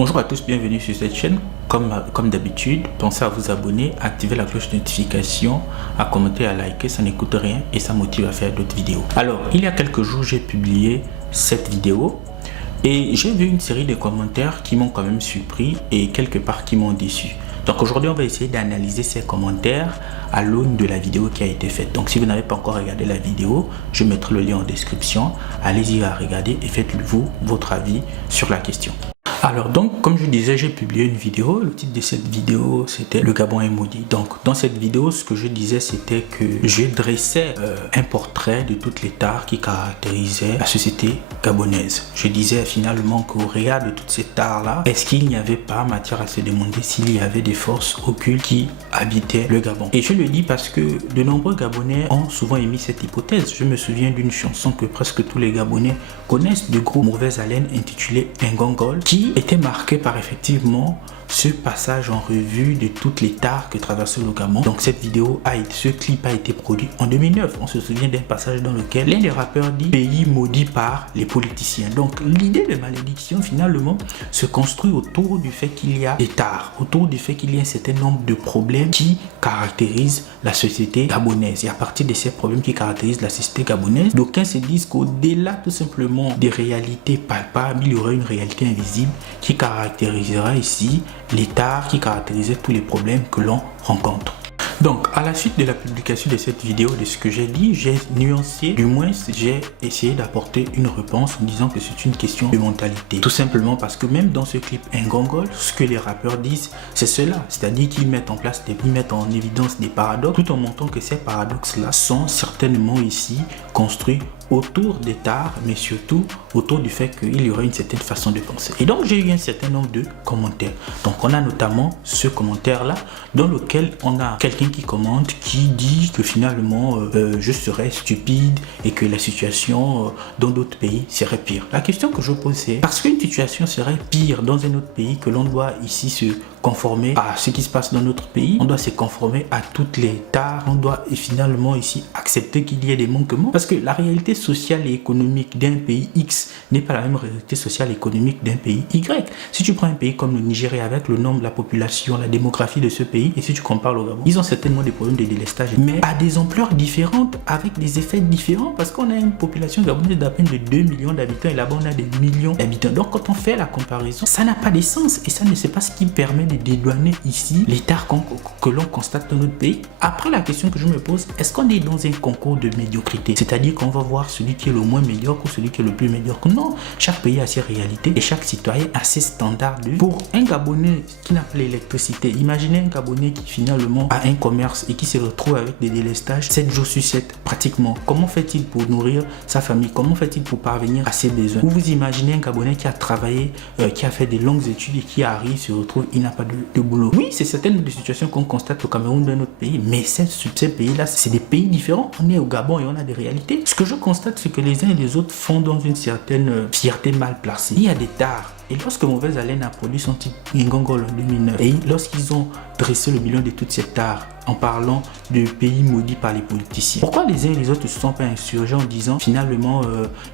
Bonjour à tous, bienvenue sur cette chaîne. Comme d'habitude, pensez à vous abonner, à activer la cloche de notification, à commenter, à liker, ça ne coûte rien et ça motive à faire d'autres vidéos. Alors, il y a quelques jours, j'ai publié cette vidéo et j'ai vu une série de commentaires qui m'ont quand même surpris et quelque part qui m'ont déçu. Donc aujourd'hui, on va essayer d'analyser ces commentaires à l'aune de la vidéo qui a été faite. Donc si vous n'avez pas encore regardé la vidéo, je mettrai le lien en description. Allez-y la regarder et faites-vous votre avis sur la question. Alors donc, comme je disais, j'ai publié une vidéo. Le titre de cette vidéo, c'était Le Gabon est maudit. Donc dans cette vidéo, ce que je disais, c'était que je dressais un portrait de toutes les tares qui caractérisaient la société gabonaise. Je disais finalement qu'au regard de toutes ces tares-là, est-ce qu'il n'y avait pas matière à se demander s'il y avait des forces occultes qui habitaient le Gabon? Et je le dis parce que de nombreux Gabonais ont souvent émis cette hypothèse. Je me souviens d'une chanson que presque tous les Gabonais connaissent, du groupe Mauvaise Haleine, intitulée Ngongol, qui était marqué par effectivement ce passage en revue de toutes les tares que traversait le Gabon. Donc cette vidéo, ce clip a été produit en 2009. On se souvient d'un passage dans lequel l'un des rappeurs dit « Pays maudit par les politiciens ». Donc l'idée de malédiction finalement se construit autour du fait qu'il y a des tares, autour du fait qu'il y a un certain nombre de problèmes qui caractérisent la société gabonaise. Et à partir de ces problèmes qui caractérisent la société gabonaise, d'aucuns se disent qu'au-delà tout simplement des réalités palpables, il y aurait une réalité invisible qui caractérisera ici les tares, qui caractérisaient tous les problèmes que l'on rencontre. Donc, à la suite de la publication de cette vidéo, de ce que j'ai dit, j'ai nuancé, du moins j'ai essayé d'apporter une réponse en disant que c'est une question de mentalité. Tout simplement parce que même dans ce clip Ngongol, ce que les rappeurs disent, c'est cela. C'est-à-dire qu'ils mettent en évidence des paradoxes, tout en montrant que ces paradoxes-là sont certainement ici construits autour des tares, mais surtout autour du fait qu'il y aurait une certaine façon de penser. Et donc, j'ai eu un certain nombre de commentaires. Donc, on a notamment ce commentaire-là, dans lequel on a quelqu'un qui commente, qui dit que finalement, je serais stupide et que la situation dans d'autres pays serait pire. La question que je pose, c'est parce qu'une situation serait pire dans un autre pays que l'on doit ici se conformer à ce qui se passe dans notre pays, on doit se conformer à toutes les tares, on doit finalement ici accepter qu'il y ait des manquements, parce que la réalité sociale et économique d'un pays X n'est pas la même réalité sociale et économique d'un pays Y. Si tu prends un pays comme le Nigeria, avec le nombre, la population, la démographie de ce pays, et si tu compares au Gabon, ils ont certainement des problèmes de délestage, mais à des ampleurs différentes, avec des effets différents, parce qu'on a une population gabonaise d'à peine de 2 millions d'habitants, et là-bas on a des millions d'habitants. Donc quand on fait la comparaison, ça n'a pas de sens, et ça ne sait pas ce qui permet de dédouaner ici les tares que l'on constate dans notre pays. Après, la question que je me pose, est-ce qu'on est dans un concours de médiocrité? C'est-à-dire qu'on va voir celui qui est le moins médiocre ou celui qui est le plus médiocre? Non, chaque pays a ses réalités et chaque citoyen a ses standards de vie. Pour un Gabonais qui n'a pas l'électricité, imaginez un Gabonais qui finalement a un commerce et qui se retrouve avec des délestages 7 jours sur 7 pratiquement. Comment fait-il pour nourrir sa famille? Comment fait-il pour parvenir à ses besoins? Ou vous imaginez un Gabonais qui a travaillé, qui a fait des longues études et qui arrive, se retrouve, il n'a pas de boulot. Oui, c'est certaines des situations qu'on constate au Cameroun, dans notre pays, mais ces pays-là, c'est des pays différents. On est au Gabon et on a des réalités. Ce que je constate, c'est que les uns et les autres font dans une certaine fierté mal placée. Il y a des tares. Et lorsque Mauvaise Haleine a produit son titre Ngongol en 2009, et lorsqu'ils ont dressé le bilan de toutes ces tares en parlant de pays maudits par les politiciens, pourquoi les uns et les autres ne se sont pas insurgés en disant finalement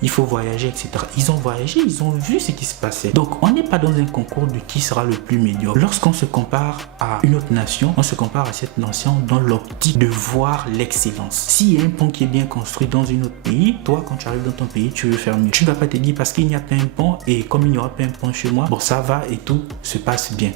il faut voyager, etc. Ils ont voyagé, ils ont vu ce qui se passait. Donc on n'est pas dans un concours de qui sera le plus médiocre. Lorsqu'on se compare à une autre nation, on se compare à cette nation dans l'optique de voir l'excellence. S'il y a un pont qui est bien construit dans un autre pays, toi quand tu arrives dans ton pays, tu veux faire mieux. Tu ne vas pas te dire parce qu'il n'y a pas un pont et comme il n'y aura pas un pont chez moi, bon ça va et tout se passe bien.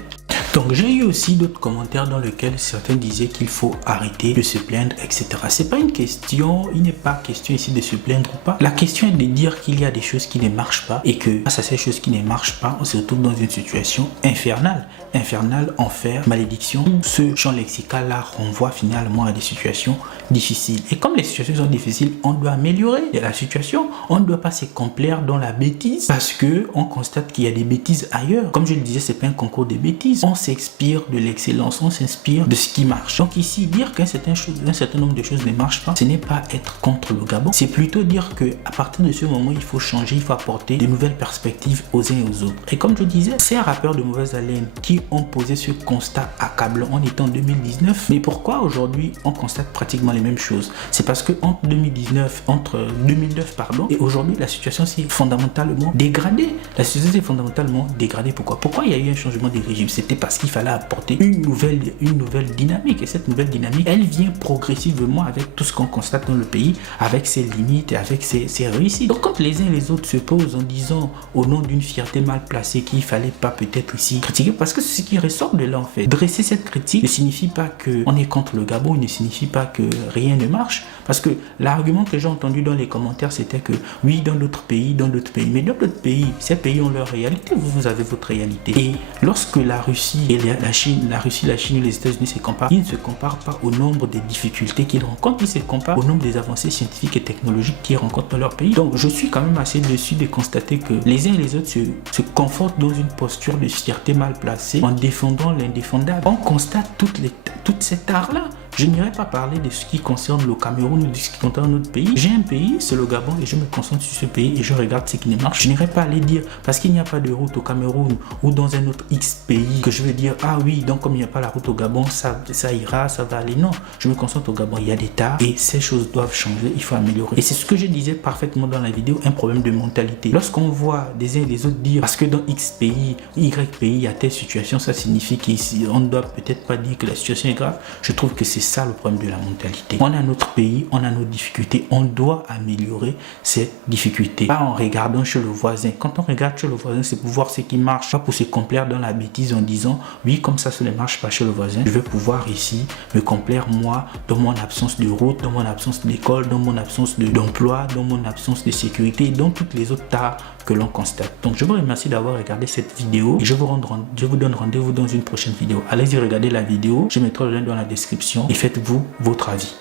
Donc j'ai eu aussi d'autres commentaires dans lesquels certains disaient qu'il faut arrêter de se plaindre, etc. C'est pas une question, il n'est pas question ici de se plaindre ou pas. La question est de dire qu'il y a des choses qui ne marchent pas et que face à ces choses qui ne marchent pas, on se retrouve dans une situation infernale. Infernale, enfer, malédiction. Ce champ lexical là renvoie finalement à des situations difficiles. Et comme les situations sont difficiles, on doit améliorer la situation. On ne doit pas se complaire dans la bêtise parce que on constate qu'il y a des bêtises ailleurs. Comme je le disais, c'est pas un concours de bêtises. On s'inspire de l'excellence, on s'inspire de ce qui marche. Donc ici, dire qu'un certain nombre de choses ne marchent pas, ce n'est pas être contre le Gabon, c'est plutôt dire que à partir de ce moment, il faut changer, il faut apporter de nouvelles perspectives aux uns et aux autres. Et comme je disais, ces rappeurs de mauvaise haleine qui ont posé ce constat accablant en étant 2019, mais pourquoi aujourd'hui on constate pratiquement les mêmes choses? C'est parce que entre 2009 et aujourd'hui, la situation s'est fondamentalement dégradée. La situation s'est fondamentalement dégradée. Pourquoi il y a eu un changement de régime? C'était parce qu'il fallait apporter une nouvelle dynamique. Et cette nouvelle dynamique, elle vient progressivement avec tout ce qu'on constate dans le pays, avec ses limites et avec ses réussites. Donc quand les uns et les autres se posent en disant au nom d'une fierté mal placée qu'il fallait pas peut-être ici critiquer, parce que c'est ce qui ressort de là en fait. Dresser cette critique ne signifie pas qu'on est contre le Gabon, ne signifie pas que rien ne marche, parce que l'argument que j'ai entendu dans les commentaires c'était que oui, dans d'autres pays, mais dans d'autres pays, ces pays ont leur réalité, vous avez votre réalité. Et lorsque la Russie et la Chine et les États-Unis se comparent, ils ne se comparent pas au nombre des difficultés qu'ils rencontrent, ils se comparent au nombre des avancées scientifiques et technologiques qu'ils rencontrent dans leur pays. Donc je suis quand même assez déçu de constater que les uns et les autres se confortent dans une posture de fierté mal placée en défendant l'indéfendable. On constate toute cette art-là. Je n'irai pas parler de ce qui concerne le Cameroun ou de ce qui concerne notre pays. J'ai un pays, c'est le Gabon, et je me concentre sur ce pays et je regarde ce qui ne marche. Je n'irai pas aller dire, parce qu'il n'y a pas de route au Cameroun ou dans un autre X pays, que je vais dire, ah oui, donc comme il n'y a pas la route au Gabon, ça ira, ça va aller. Non, je me concentre au Gabon, il y a des tares et ces choses doivent changer, il faut améliorer. Et c'est ce que je disais parfaitement dans la vidéo, un problème de mentalité. Lorsqu'on voit des uns et des autres dire, parce que dans X pays, Y pays, il y a telle situation, ça signifie qu'on ne doit peut-être pas dire que la situation est grave. Je trouve que c'est ça le problème de la mentalité. On a notre pays, on a nos difficultés, on doit améliorer ces difficultés. Pas en regardant chez le voisin. Quand on regarde chez le voisin, c'est pour voir ce qui marche, pas pour se complaire dans la bêtise en disant oui, comme ça ne marche pas chez le voisin, je vais pouvoir ici me complaire moi dans mon absence de route, dans mon absence d'école, dans mon absence d'emploi, dans mon absence de sécurité et dans toutes les autres tares que l'on constate. Donc je vous remercie d'avoir regardé cette vidéo et je vous donne rendez-vous dans une prochaine vidéo. Allez-y regarder la vidéo, je mettrai le lien dans la description et faites-vous votre avis.